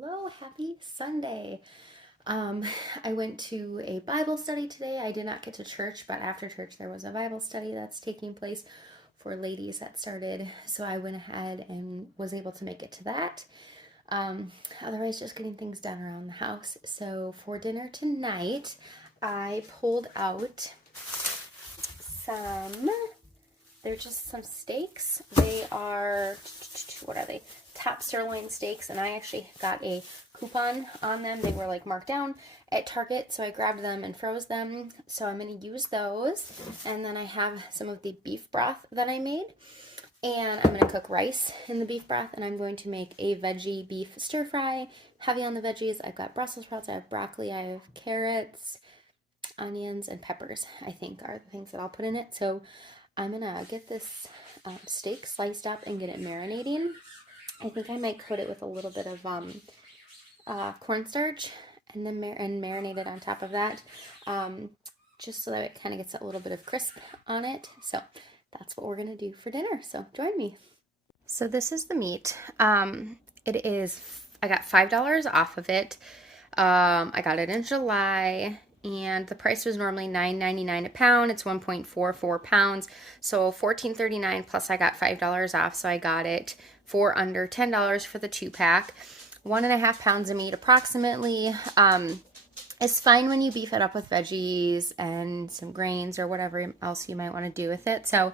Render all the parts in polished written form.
Hello, happy Sunday. Um, I went to a Bible study today. I did not get to church, but after church there was a Bible study that's taking place for ladies that started. So I went ahead and was able to make it to that. Otherwise, just getting things done around the house. So for dinner tonight, I pulled out some they're just some steaks. They are, what are they? Top sirloin steaks, and I actually got a coupon on them. They were like marked down at Target, so I grabbed them and froze them. So I'm going to use those. And then I have some of the beef broth that I made. And I'm going to cook rice in the beef broth, and I'm going to make a veggie beef stir fry. Heavy on the veggies. I've got Brussels sprouts, I have broccoli, I have carrots, onions, and peppers, I think are the things that I'll put in it. So I'm gonna get this steak sliced up and get it marinating. I think I might coat it with a little bit of cornstarch and then marinate it on top of that, just so that it kind of gets a little bit of crisp on it. So that's what we're gonna do for dinner. So join me. So this is the meat. It is, I got $5 off of it. I got it in July, and the price was normally $9.99 a pound. It's 1.44 pounds, so $14.39 plus I got $5 off, so I got it for under $10 for the 2-pack. 1.5 pounds of meat approximately. It's fine when you beef it up with veggies and some grains or whatever else you might want to do with it. So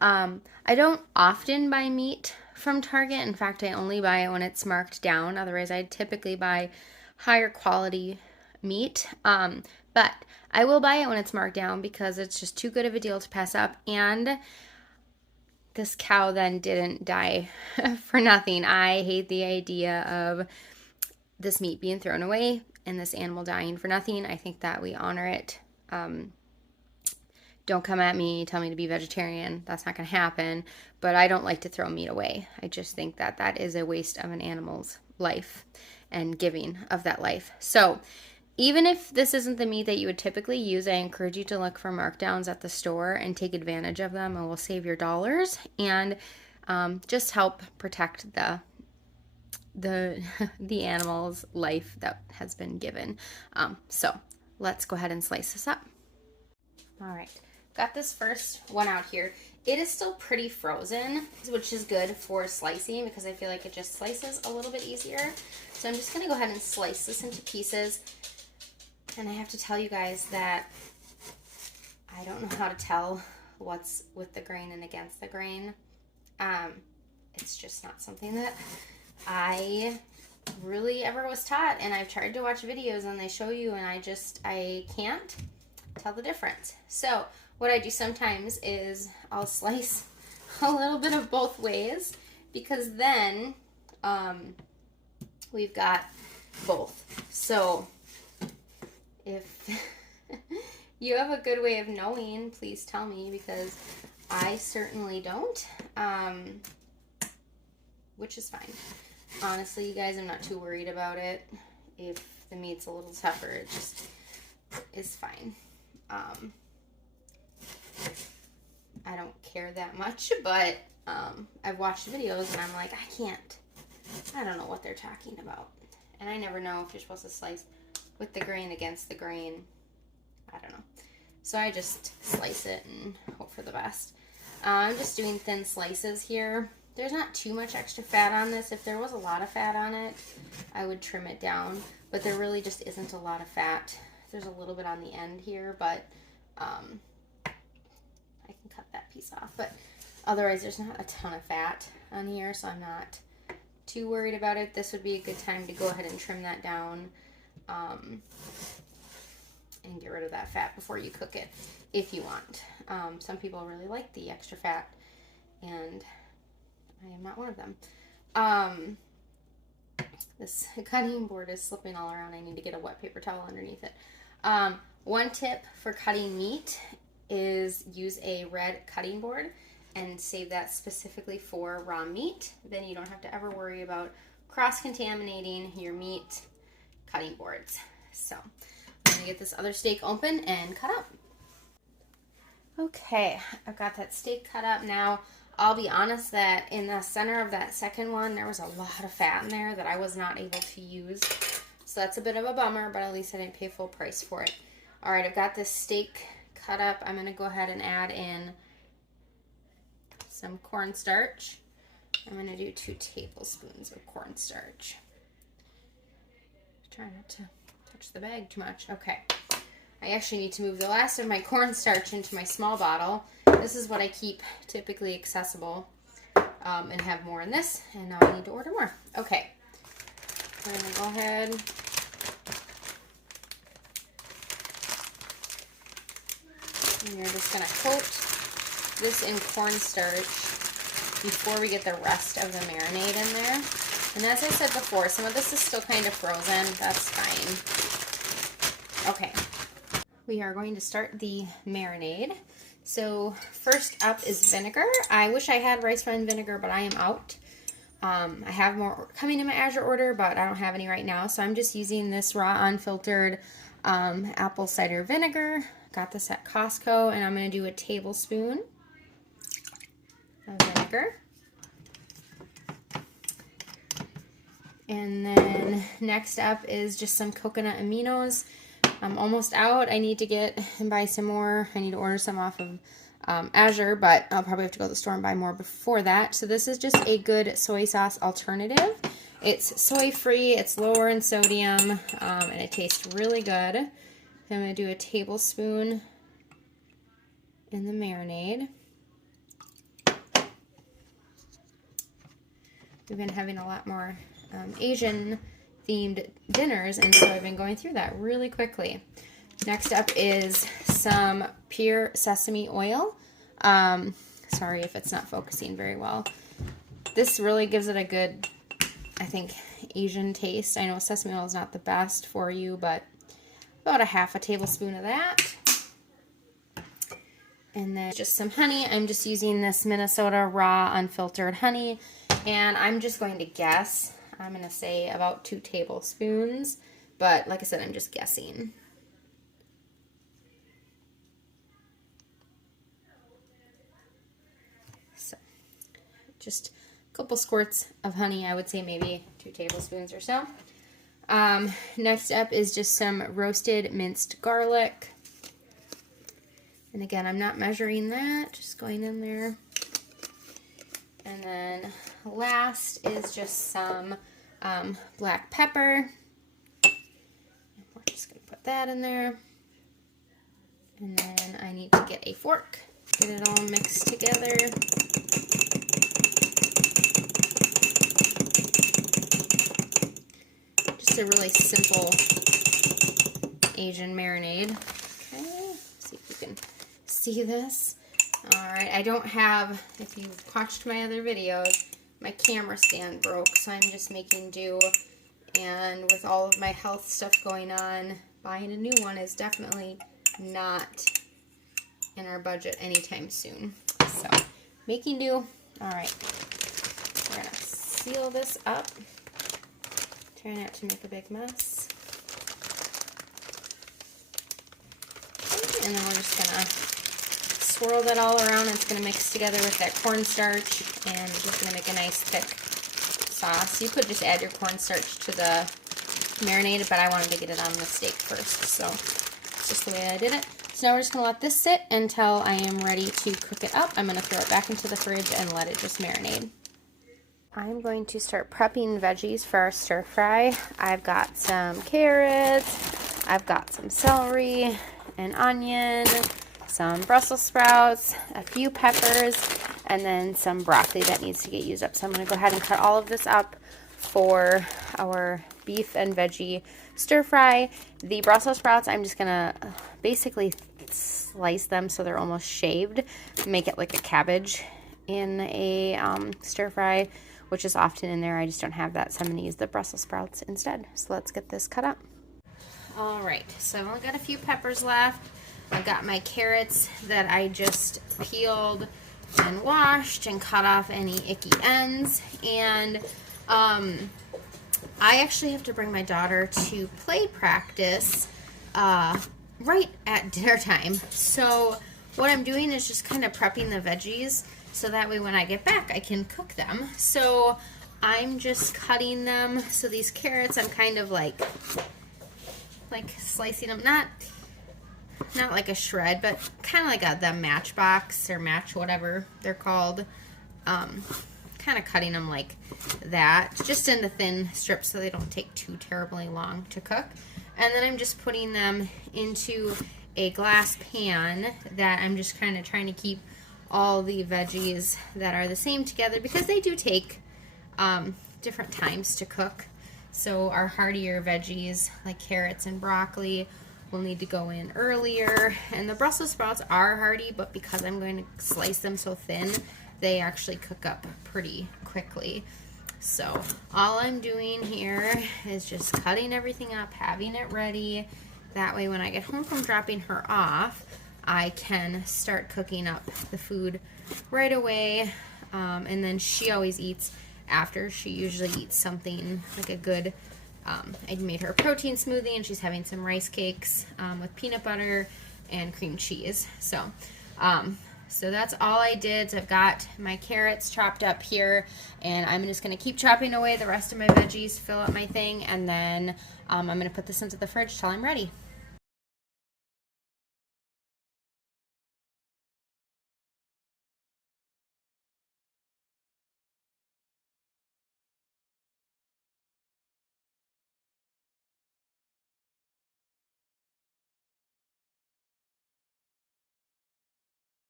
I don't often buy meat from Target. In fact, I only buy it when it's marked down. Otherwise, I typically buy higher quality meat. But I will buy it when it's marked down because it's just too good of a deal to pass up. And this cow then didn't die for nothing. I hate the idea of this meat being thrown away and this animal dying for nothing. I think that we honor it. Don't come at me, tell me to be vegetarian. That's not going to happen. But I don't like to throw meat away. I just think that that is a waste of an animal's life and giving of that life. So even if this isn't the meat that you would typically use, I encourage you to look for markdowns at the store and take advantage of them. It will save your dollars and just help protect the animal's life that has been given. So let's go ahead and slice this up. All right, got this first one out here. It is still pretty frozen, which is good for slicing because I feel like it just slices a little bit easier. So I'm just gonna go ahead and slice this into pieces. And I have to tell you guys that I don't know how to tell what's with the grain and against the grain. It's just not something that I really ever was taught, and I've tried to watch videos and they show you, and I can't tell the difference. So what I do sometimes is I'll slice a little bit of both ways, because then we've got both. So if you have a good way of knowing, please tell me, because I certainly don't, which is fine. Honestly, you guys, I'm not too worried about it. If the meat's a little tougher, it just is fine. I don't care that much, but I've watched videos and I'm like, I don't know what they're talking about. And I never know if you're supposed to slice with the grain against the grain. I don't know. So I just slice it and hope for the best. I'm just doing thin slices here. There's not too much extra fat on this. If there was a lot of fat on it, I would trim it down. But there really just isn't a lot of fat. There's a little bit on the end here, but I can cut that piece off. But otherwise, there's not a ton of fat on here, so I'm not too worried about it. This would be a good time to go ahead and trim that down and get rid of that fat before you cook it, if you want. Some people really like the extra fat, and I am not one of them. This cutting board is slipping all around. I need to get a wet paper towel underneath it. One tip for cutting meat is use a red cutting board and save that specifically for raw meat. Then you don't have to ever worry about cross-contaminating your meat cutting boards. So I'm gonna get this other steak open and cut up. Okay, I've got that steak cut up now. I'll be honest that in the center of that second one, there was a lot of fat in there that I was not able to use. So that's a bit of a bummer, but at least I didn't pay full price for it. All right, I've got this steak cut up. I'm going to go ahead and add in some cornstarch. I'm going to do 2 tablespoons of cornstarch. Try not to touch the bag too much. Okay. I actually need to move the last of my cornstarch into my small bottle. This is what I keep typically accessible and have more in this. And now I need to order more. Okay. I'm going to go ahead. And you're just going to coat this in cornstarch before we get the rest of the marinade in there. And as I said before, some of this is still kind of frozen. That's fine. Okay. We are going to start the marinade. So first up is vinegar. I wish I had rice wine vinegar, but I am out. I have more coming in my Azure order, but I don't have any right now. So I'm just using this raw unfiltered apple cider vinegar. Got this at Costco, and I'm going to do a tablespoon of vinegar. And then next up is just some coconut aminos. I'm almost out. I need to get and buy some more. I need to order some off of Azure, but I'll probably have to go to the store and buy more before that. So this is just a good soy sauce alternative. It's soy-free, it's lower in sodium, and it tastes really good. I'm going to do a tablespoon in the marinade. We've been having a lot more Asian themed dinners, and so I've been going through that really quickly. Next up is some pure sesame oil. Sorry if it's not focusing very well. This really gives it a good, I think, Asian taste. I know sesame oil is not the best for you, but about a half a tablespoon of that. And then just some honey. I'm just using this Minnesota raw unfiltered honey, and I'm just going to guess. I'm going to say about 2 tablespoons, but like I said, I'm just guessing. So, just a couple squirts of honey, I would say maybe 2 tablespoons or so. Next up is just some roasted minced garlic. And again, I'm not measuring that, just going in there. And then last is just some black pepper. We're just going to put that in there. And then I need to get a fork, get it all mixed together. Just a really simple Asian marinade. Okay, see if you can see this. Alright, I don't have, if you've watched my other videos, my camera stand broke, so I'm just making do. And with all of my health stuff going on, buying a new one is definitely not in our budget anytime soon. So, making do. Alright, we're going to seal this up. Try not to make a big mess. And then we're just going to swirl that all around. It's going to mix together with that cornstarch, and it's just going to make a nice thick sauce. You could just add your cornstarch to the marinade, but I wanted to get it on the steak first, so it's just the way I did it. So now we're just going to let this sit until I am ready to cook it up. I'm going to throw it back into the fridge and let it just marinate. I'm going to start prepping veggies for our stir fry. I've got some carrots, I've got some celery, an onion, some Brussels sprouts, a few peppers, and then some broccoli that needs to get used up. So I'm going to go ahead and cut all of this up for our beef and veggie stir fry. The Brussels sprouts, I'm just going to basically slice them so they're almost shaved, make it like a cabbage in a stir fry, which is often in there. I just don't have that, so I'm going to use the Brussels sprouts instead. So let's get this cut up. Alright, so I've only got a few peppers left. I've got my carrots that I just peeled and washed and cut off any icky ends. And I actually have to bring my daughter to play practice right at dinner time. So what I'm doing is just kind of prepping the veggies so that way when I get back I can cook them. So I'm just cutting them. So these carrots, I'm kind of like slicing them, not like a shred, but kind of like the matchbox or match, whatever they're called. Kind of cutting them like that, just into thin strips so they don't take too terribly long to cook. And then I'm just putting them into a glass pan that I'm just kind of trying to keep all the veggies that are the same together, because they do take different times to cook. So our heartier veggies like carrots and broccoli will need to go in earlier, and the Brussels sprouts are hearty, but because I'm going to slice them so thin, they actually cook up pretty quickly. So all I'm doing here is just cutting everything up, having it ready. That way when I get home from dropping her off, I can start cooking up the food right away. And then she always eats after. She usually eats something like a good, I made her a protein smoothie, and she's having some rice cakes with peanut butter and cream cheese. So that's all I did. So I've got my carrots chopped up here, and I'm just going to keep chopping away the rest of my veggies, fill up my thing, and then I'm going to put this into the fridge till I'm ready.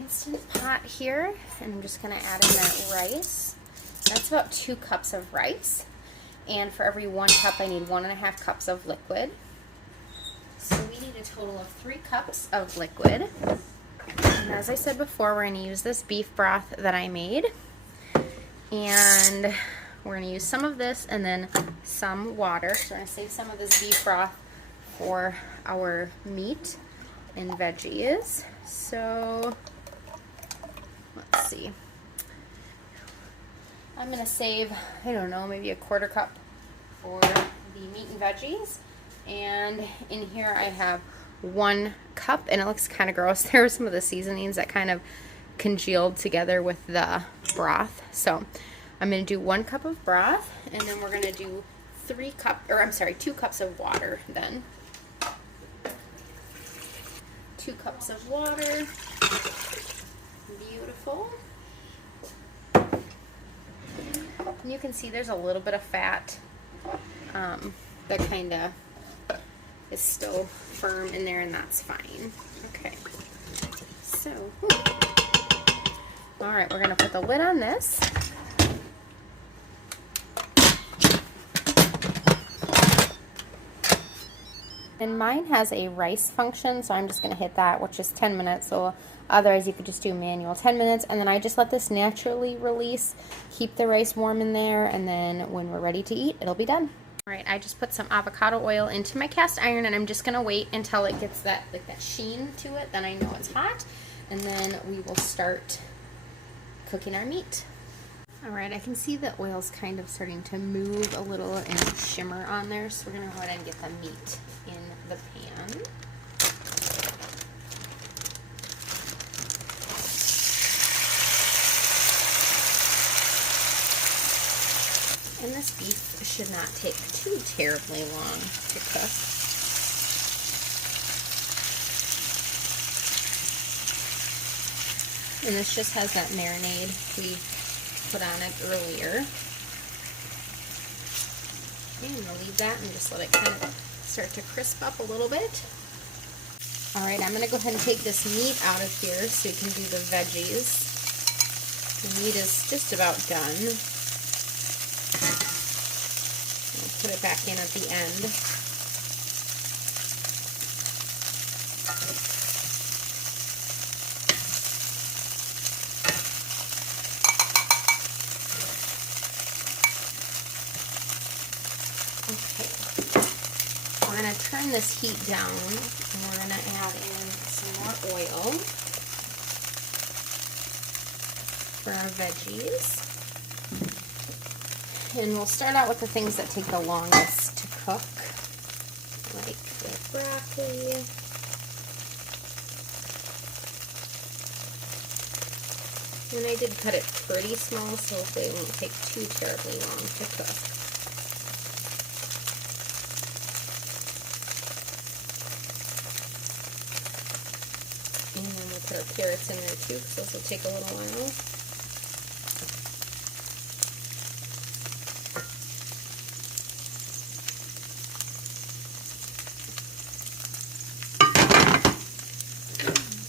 Instant pot here, and I'm just going to add in that rice. That's about 2 cups of rice, and for every 1 cup I need 1.5 cups of liquid. So we need a total of 3 cups of liquid. And as I said before, we're going to use this beef broth that I made, and we're going to use some of this and then some water. So we're going to save some of this beef broth for our meat and veggies. So let's see. I'm going to save, I don't know, maybe a 1/4 cup for the meat and veggies. And in here I have 1 cup, and it looks kind of gross. There are some of the seasonings that kind of congealed together with the broth. So I'm going to do 1 cup of broth, and then we're going to do 2 cups of water then. 2 cups of water. Beautiful. And you can see there's a little bit of fat that kind of is still firm in there, and that's fine. Okay. So, all right, we're going to put the lid on this. And mine has a rice function, so I'm just going to hit that, which is 10 minutes. So otherwise you could just do manual 10 minutes, and then I just let this naturally release, keep the rice warm in there, and then when we're ready to eat, it'll be done. All right, I just put some avocado oil into my cast iron, and I'm just going to wait until it gets that sheen to it. Then I know it's hot, and then we will start cooking our meat. All right, I can see the oil's kind of starting to move a little and shimmer on there, so we're going to go ahead and get the meat in the pan. And this beef should not take too terribly long to cook. And this just has that marinade we put on it earlier. Okay, I'm going to leave that and just let it kind of start to crisp up a little bit. Alright, I'm going to go ahead and take this meat out of here so you can do the veggies. The meat is just about done. I'll put it back in at the end. We're going to turn this heat down, and we're going to add in some more oil for our veggies. And we'll start out with the things that take the longest to cook, like the broccoli. And I I did cut it pretty small, so hopefully it won't take too terribly long to cook. And then we'll put our carrots in there too, because those will take a little while.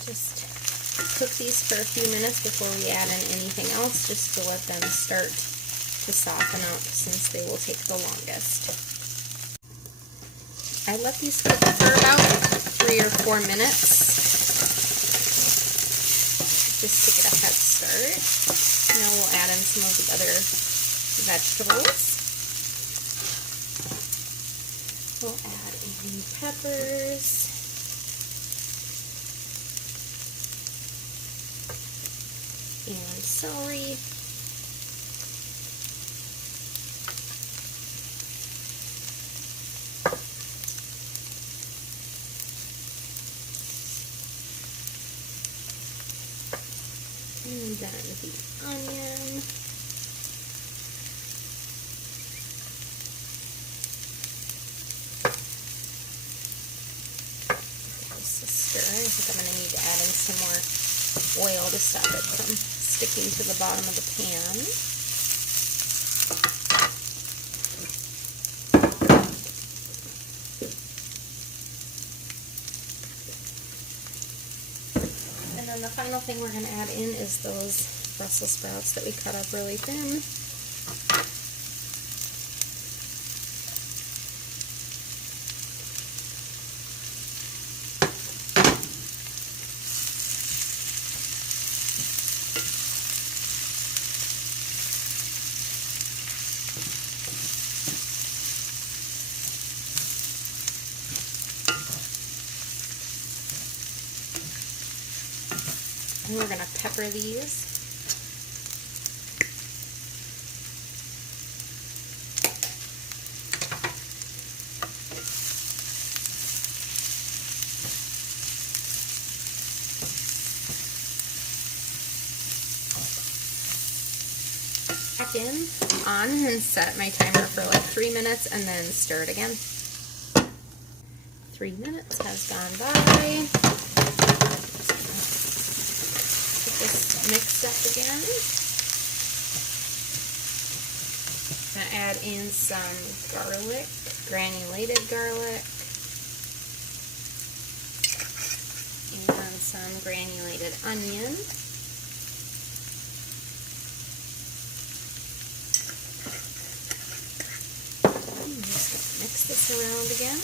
Just cook these for a few minutes before we add in anything else, just to let them start to soften up, since they will take the longest. I let these cook for about 3 or 4 minutes, just to get a head start. Now we'll add in some of the other vegetables. We'll add in peppers. And celery. And then the onion. Just a stir. I think I'm going to need to add in some more oil to stop it from sticking to the bottom of the pan. And then the final thing we're going to add in is those Brussels sprouts that we cut up really thin. And we're going to pepper these. Back in, on, and set my timer for like 3 minutes, and then stir it again. 3 minutes has gone by. Just mix up again. I'm going to add in some garlic, granulated garlic, and some granulated onion. I'm just going to mix this around again.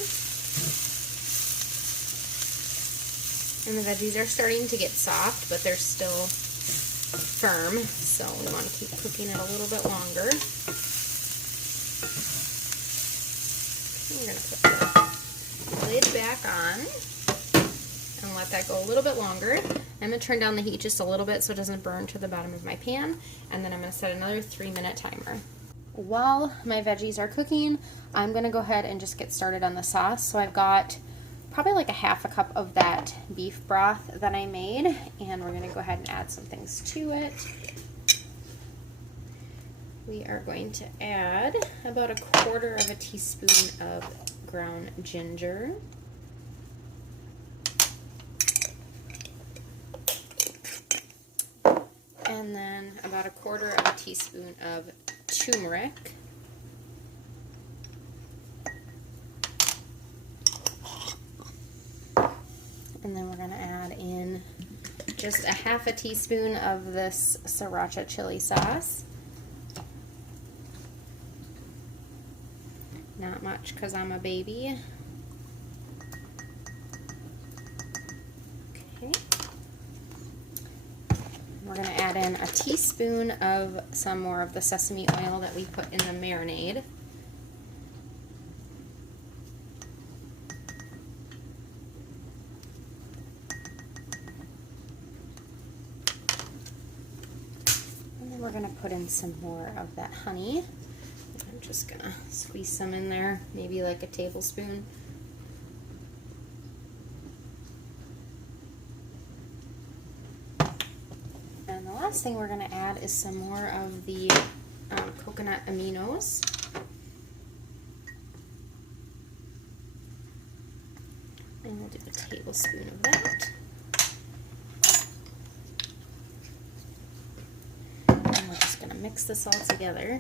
And the veggies are starting to get soft, but they're still firm, so we want to keep cooking it a little bit longer. Okay, we're going to put the lid back on and let that go a little bit longer. I'm going to turn down the heat just a little bit so it doesn't burn to the bottom of my pan, and then I'm going to set another 3-minute timer. While my veggies are cooking, I'm going to go ahead and just get started on the sauce. So I've got probably like a half a cup of that beef broth that I made, and we're going to go ahead and add some things to it. We are going to add about 1/4 teaspoon of ground ginger. And then about 1/4 teaspoon of turmeric. And then we're going to add in just a half a teaspoon of this sriracha chili sauce. Not much because I'm a baby. Okay. We're going to add in a teaspoon of some more of the sesame oil that we put in the marinade. We're going to put in some more of that honey. I'm just going to squeeze some in there, maybe like a tablespoon. And the last last thing we're going to add is some more of the coconut aminos. And we'll do a tablespoon of that. And we're just going to mix this all together.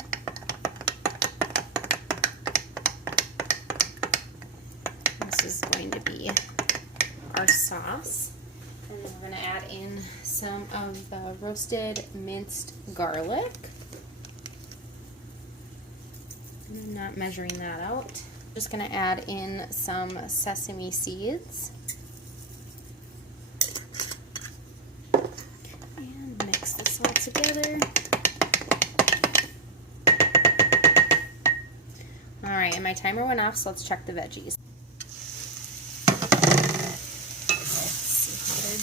This is going to be our sauce. And then we're going to add in some of the roasted minced garlic. And I'm not measuring that out. Just going to add in some sesame seeds. And mix this all together. Alright, and my timer went off, so let's check the veggies.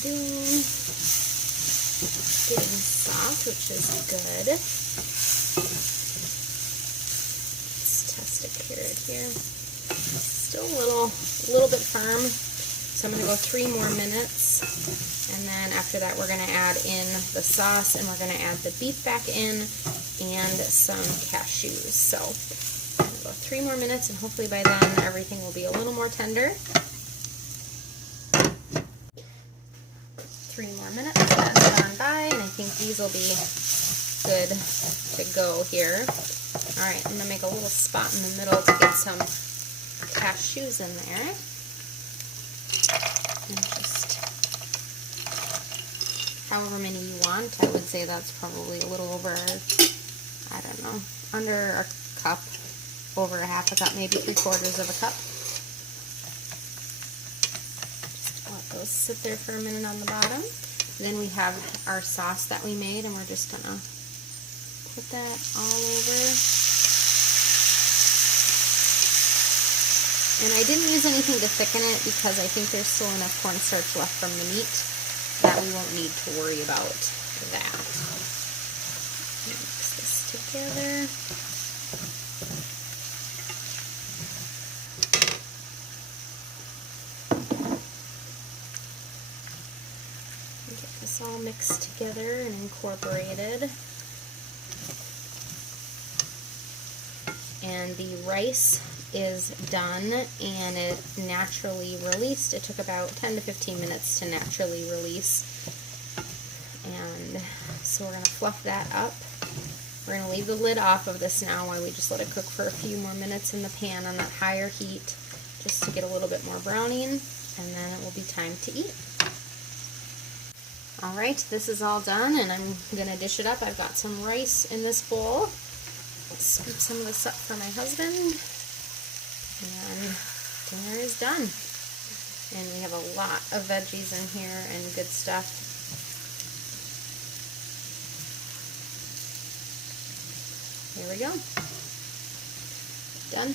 Doing getting soft, which is good. Let's test a carrot here. Still a little bit firm, so I'm going to go 3 more minutes, and then after that we're going to add in the sauce, and we're going to add the beef back in and some cashews. So I'm going to go 3 more minutes, and hopefully by then everything will be a little more tender. 3 more minutes has gone by, and I think these will be good to go here. Alright, I'm going to make a little spot in the middle to get some cashews in there. And just however many you want. I would say that's probably a little over, I don't know, under a cup, over a half a cup, maybe 3/4 of a cup. Those sit there for a minute on the bottom. Then we have our sauce that we made, and we're just gonna put that all over. And I didn't use anything to thicken it because I think there's still enough cornstarch left from the meat that we won't need to worry about that. Mix this together. All mixed together and incorporated. And the rice is done, and it naturally released. It took about 10 to 15 minutes to naturally release. And so we're going to fluff that up. We're going to leave the lid off of this now while we just let it cook for a few more minutes in the pan on that higher heat, just to get a little bit more browning, and then it will be time to eat. Alright, this is all done, and I'm going to dish it up. I've got some rice in this bowl. Let's scoop some of this up for my husband. And dinner is done. And we have a lot of veggies in here and good stuff. Here we go. Done.